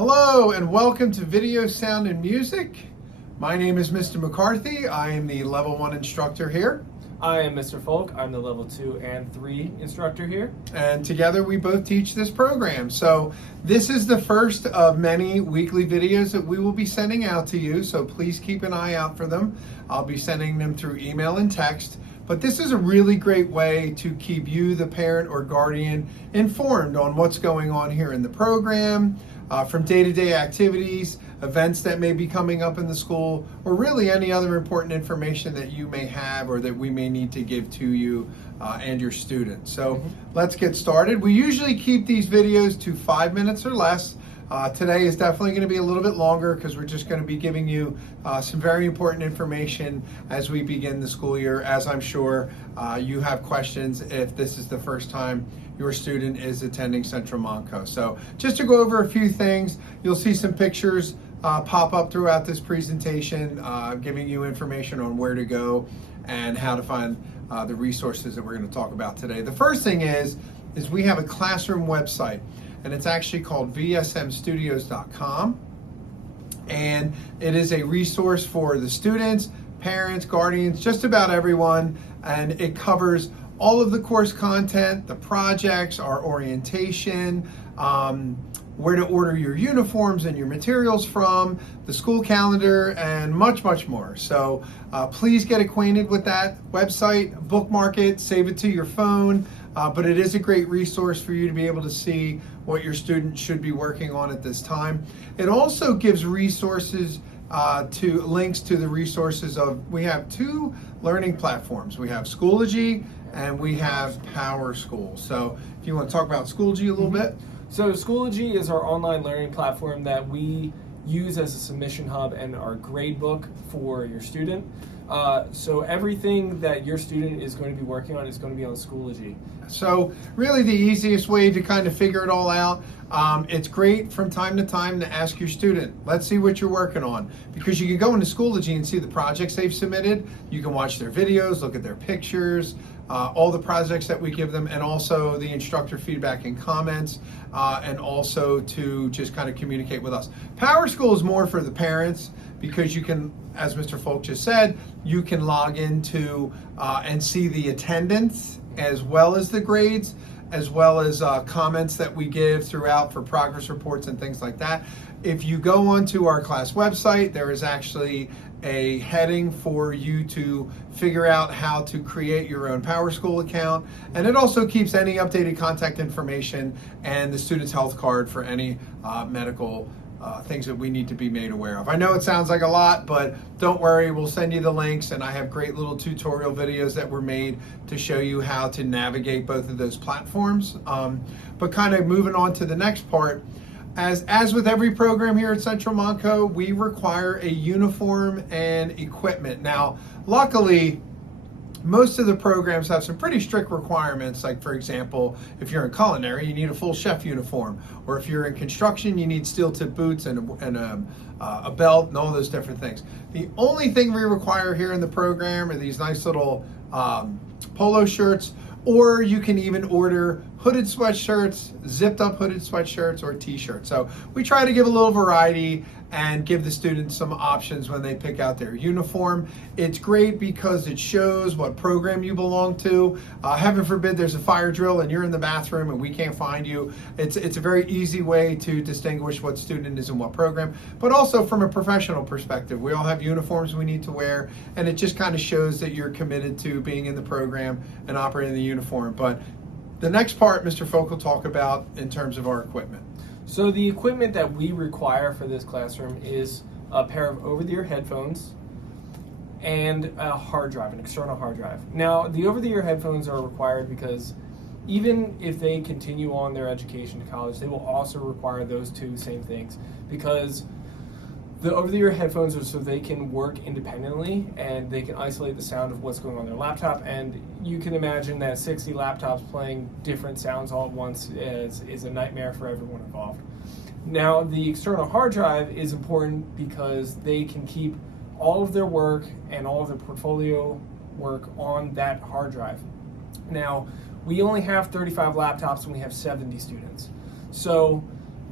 Hello and welcome to Video, Sound, and Music. My name is Mr. McCarthy. I am the Level 1 instructor here. I am Mr. Folk. I'm the Level 2 and 3 instructor here. And together we both teach this program. So this is the first of many weekly videos that we will be sending out to you. So please keep an eye out for them. I'll be sending them through email and text. But this is a really great way to keep you, the parent or guardian, informed on what's going on here in the program, from day-to-day activities, events that may be coming up in the school, or really any other important information that you may have or that we may need to give to you and your students. So let's get started. We usually keep these videos to 5 minutes or less. Today is definitely going to be a little bit longer because we're just going to be giving you some very important information as we begin the school year, as I'm sure you have questions if this is the first time your student is attending Central Montco. So just to go over a few things, you'll see some pictures pop up throughout this presentation, giving you information on where to go and how to find the resources that we're going to talk about today. The first thing is we have a classroom website, and it's actually called vsmstudios.com, and it is a resource for the students, parents, guardians, just about everyone, and it covers all of the course content, the projects, our orientation, where to order your uniforms and your materials from, the school calendar, and much, much more. So please get acquainted with that website, bookmark it, save it to your phone, but it is a great resource for you to be able to see what your student should be working on at this time. It also gives resources to links to the resources we have two learning platforms. We have Schoology and we have PowerSchool. So if you want to talk about Schoology a little bit. So Schoology is our online learning platform that we use as a submission hub and our grade book for your student. So everything that your student is going to be working on is going to be on Schoology. So really the easiest way to kind of figure it all out, it's great from time to time to ask your student, let's see what you're working on. Because you can go into Schoology and see the projects they've submitted. You can watch their videos, look at their pictures, all the projects that we give them, and also the instructor feedback and comments, and also to just kind of communicate with us. PowerSchool is more for the parents because you can, as Mr. Folk just said, you can log into and see the attendance as well as the grades, as well as comments that we give throughout for progress reports and things like that. If you go onto our class website, there is actually a heading for you to figure out how to create your own PowerSchool account, and it also keeps any updated contact information and the student's health card for any medical things that we need to be made aware of. I know it sounds like a lot, but don't worry, we'll send you the links, and I have great little tutorial videos that were made to show you how to navigate both of those platforms. But kind of moving on to the next part, as with every program here at Central Montco, we require a uniform and equipment. Now, luckily, most of the programs have some pretty strict requirements. Like, for example, if you're in culinary, you need a full chef uniform. Or if you're in construction, you need steel-tip boots and a belt and all those different things. The only thing we require here in the program are these nice little polo shirts, or you can even order hooded sweatshirts, zipped up hooded sweatshirts, or t-shirts. So we try to give a little variety and give the students some options when they pick out their uniform. It's great because it shows what program you belong to. Heaven forbid there's a fire drill and you're in the bathroom and we can't find you. It's a very easy way to distinguish what student is in what program, but also from a professional perspective. We all have uniforms we need to wear, and it just kind of shows that you're committed to being in the program and operating the uniform. But the next part, Mr. Folk will talk about in terms of our equipment. So the equipment that we require for this classroom is a pair of over-the-ear headphones and a hard drive, an external hard drive. Now, the over-the-ear headphones are required because even if they continue on their education to college, they will also require those two same things, because the over-the-ear headphones are so they can work independently and they can isolate the sound of what's going on their laptop. And you can imagine that 60 laptops playing different sounds all at once is a nightmare for everyone involved. Now, the external hard drive is important because they can keep all of their work and all of their portfolio work on that hard drive. Now, we only have 35 laptops and we have 70 students. So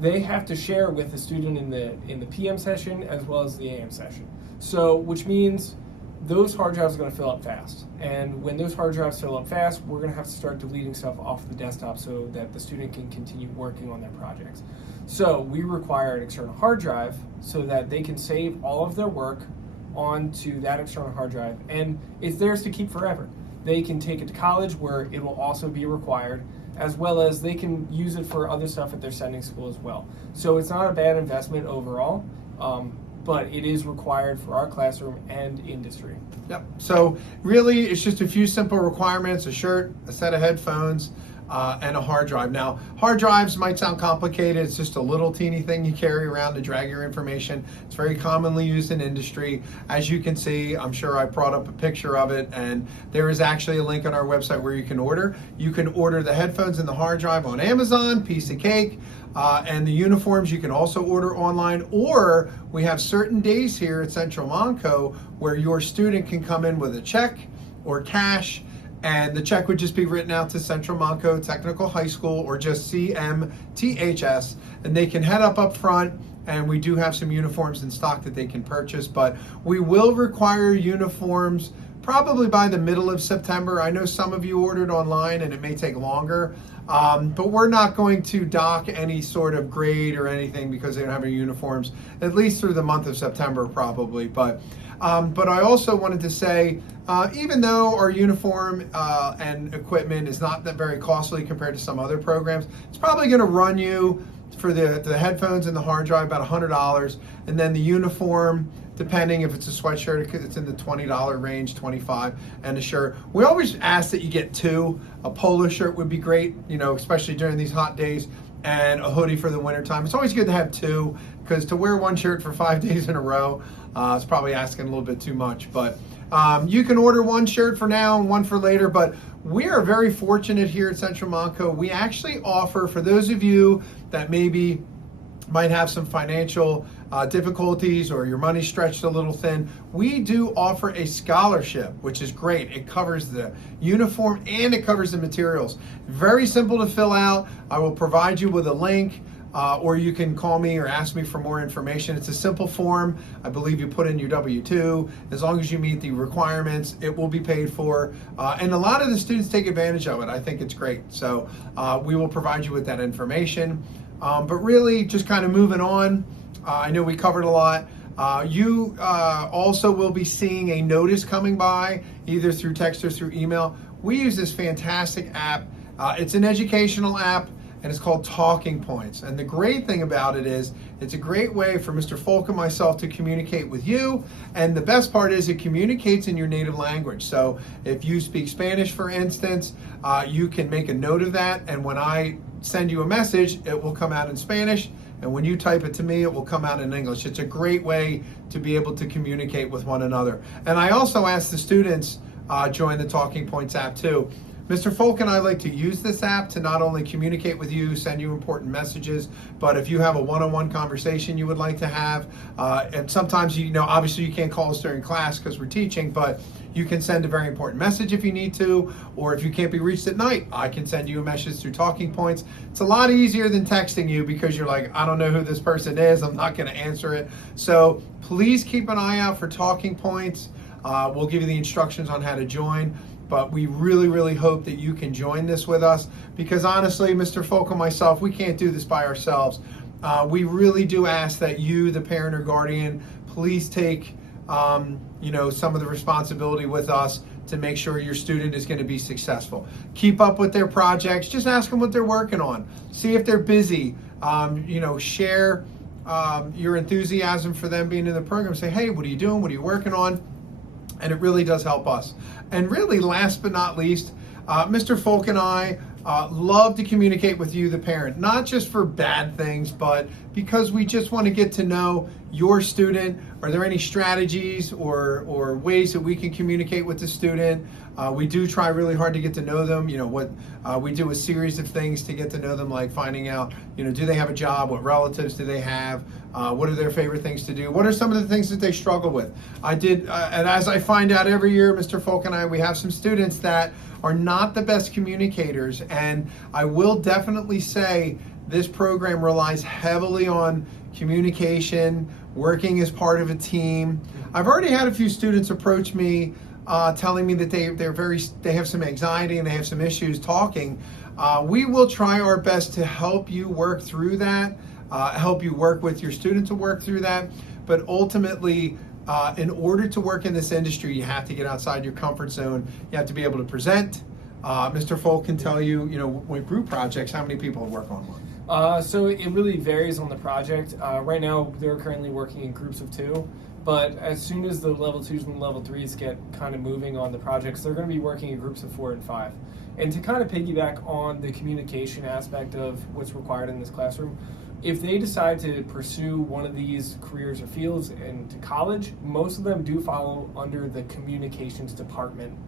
they have to share with the student in the PM session as well as the AM session. So, which means those hard drives are going to fill up fast. And when those hard drives fill up fast, we're going to have to start deleting stuff off the desktop so that the student can continue working on their projects. So we require an external hard drive so that they can save all of their work onto that external hard drive, and it's theirs to keep forever. They can take it to college where it will also be required, as well as they can use it for other stuff at their sending school as well. So it's not a bad investment overall, but it is required for our classroom and industry. Yep. So really, it's just a few simple requirements: a shirt, a set of headphones, and a hard drive. Now, hard drives might sound complicated. It's just a little teeny thing you carry around to drag your information. It's very commonly used in industry. As you can see, I'm sure I brought up a picture of it, and there is actually a link on our website where you can order. You can order the headphones and the hard drive on Amazon, piece of cake. And the uniforms you can also order online, or we have certain days here at Central Monco where your student can come in with a check or cash, and the check would just be written out to Central Monco Technical High School or just CMTHS, and they can head up front, and we do have some uniforms in stock that they can purchase, but we will require uniforms probably by the middle of September. I know some of you ordered online and it may take longer, but we're not going to dock any sort of grade or anything because they don't have any uniforms, at least through the month of September probably. But I also wanted to say, even though our uniform and equipment is not that very costly compared to some other programs, it's probably going to run you for the headphones and the hard drive about $100, and then the uniform, depending if it's a sweatshirt, it's in the $20 range, $25, and a shirt. We always ask that you get two. A polo shirt would be great, especially during these hot days, and a hoodie for the wintertime. It's always good to have two, because to wear one shirt for 5 days in a row is probably asking a little bit too much. But you can order one shirt for now and one for later, but we are very fortunate here at Central Monco. We actually offer, for those of you that maybe might have some financial difficulties or your money stretched a little thin, we do offer a scholarship, which is great. It covers the uniform and it covers the materials. Very simple to fill out. I will provide you with a link, or you can call me or ask me for more information. It's a simple form. I believe you put in your W-2. As long as you meet the requirements, it will be paid for. And a lot of the students take advantage of it. I think it's great. So we will provide you with that information. But really, just kind of moving on, I know we covered a lot. You also will be seeing a notice coming by, either through text or through email. We use this fantastic app. It's an educational app, and it's called Talking Points. And the great thing about it is it's a great way for Mr. Folk and myself to communicate with you. And the best part is it communicates in your native language. So if you speak Spanish, for instance, you can make a note of that. And when I send you a message, it will come out in Spanish. And when you type it to me, it will come out in English. It's a great way to be able to communicate with one another. And I also ask the students join the Talking Points app too. Mr. Folk and I like to use this app to not only communicate with you, send you important messages, but if you have a one-on-one conversation you would like to have, and sometimes, obviously you can't call us during class because we're teaching, but you can send a very important message if you need to, or if you can't be reached at night, I can send you a message through Talking Points. It's a lot easier than texting you because you're like, I don't know who this person is, I'm not going to answer it. So please keep an eye out for Talking Points. We'll give you the instructions on how to join. But we really, really hope that you can join this with us, because honestly, Mr. Folk and myself, we can't do this by ourselves. We really do ask that you, the parent or guardian, please take some of the responsibility with us to make sure your student is going to be successful. Keep up with their projects. Just ask them what they're working on. See if they're busy. Share your enthusiasm for them being in the program. Say, hey, what are you doing? What are you working on? And it really does help us. And really, last but not least, Mr. Folk and I love to communicate with you, the parent, not just for bad things, but because we just want to get to know your student. Are there any strategies or ways that we can communicate with the student? We do try really hard to get to know them. We do a series of things to get to know them, like finding out, do they have a job? What relatives do they have? What are their favorite things to do? What are some of the things that they struggle with? And as I find out every year, Mr. Folk and I, we have some students that are not the best communicators, and I will definitely say This program relies heavily on communication, working as part of a team. I've already had a few students approach me telling me that they have some anxiety and they have some issues talking. We will try our best to help you work through that, help you work with your student to work through that. But ultimately, in order to work in this industry, you have to get outside your comfort zone. You have to be able to present. Mr. Folk can tell you, with group projects, how many people work on one. So it really varies on the project. Right now, they're currently working in groups of 2, but as soon as the level 2s and level 3s get kind of moving on the projects, they're going to be working in groups of 4 and 5. And to kind of piggyback on the communication aspect of what's required in this classroom, if they decide to pursue one of these careers or fields into college, most of them do follow under the communications department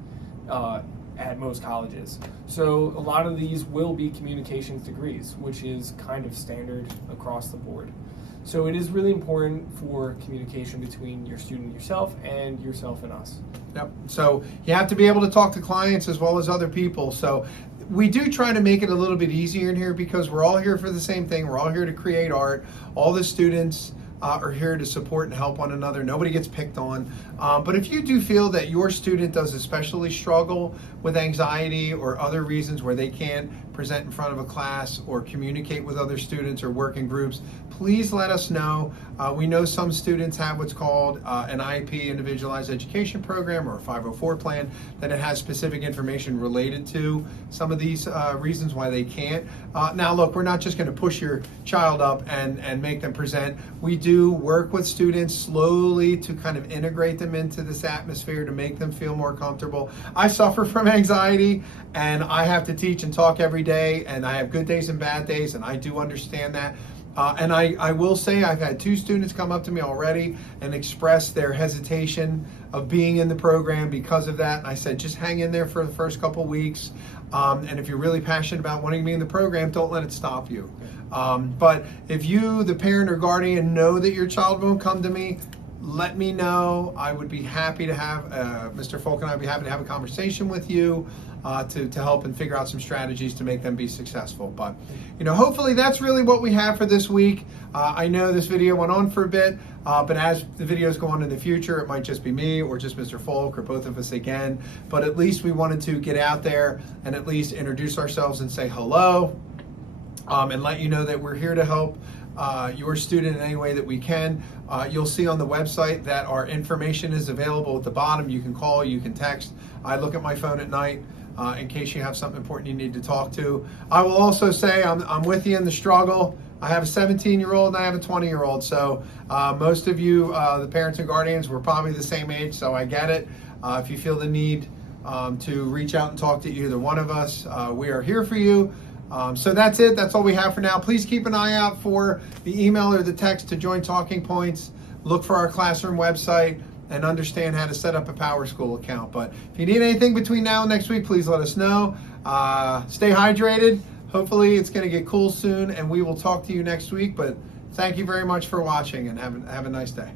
at most colleges. So a lot of these will be communications degrees, which is kind of standard across the board. So it is really important for communication between your student yourself and us. Yep. So you have to be able to talk to clients as well as other people. So we do try to make it a little bit easier in here because we're all here for the same thing. We're all here to create art. All the students are here to support and help one another. Nobody gets picked on. But if you do feel that your student does especially struggle with anxiety or other reasons where they can't present in front of a class or communicate with other students or work in groups, please let us know. We know some students have what's called an IEP, Individualized Education Program, or a 504 plan, that it has specific information related to some of these reasons why they can't. Now look, we're not just going to push your child up and make them present. We do work with students slowly to kind of integrate them into this atmosphere to make them feel more comfortable. I suffer from anxiety and I have to teach and talk every day, and I have good days and bad days, and I do understand that. And I will say I've had 2 students come up to me already and express their hesitation of being in the program because of that. And I said, just hang in there for the first couple weeks. And if you're really passionate about wanting to be in the program, don't let it stop you. But if you, the parent or guardian, know that your child won't come to me, let me know. I would be happy to have, Mr. Folk and I would be happy to have a conversation with you to help and figure out some strategies to make them be successful. But, hopefully that's really what we have for this week. I know this video went on for a bit, but as the videos go on in the future, it might just be me or just Mr. Folk or both of us again. But at least we wanted to get out there and at least introduce ourselves and say hello, and let you know that we're here to help your student in any way that we can. You'll see on the website that our information is available at the bottom. You can call, you can text. I look at my phone at night in case you have something important you need to talk to. I will also say I'm with you in the struggle. I have a 17-year-old and I have a 20-year-old. So most of you, the parents and guardians, we're probably the same age, so I get it. If you feel the need to reach out and talk to either one of us, we are here for you. So that's it. That's all we have for now. Please keep an eye out for the email or the text to join Talking Points. Look for our classroom website and understand how to set up a PowerSchool account. But if you need anything between now and next week, please let us know. Stay hydrated. Hopefully it's going to get cool soon, and we will talk to you next week. But thank you very much for watching, and have a nice day.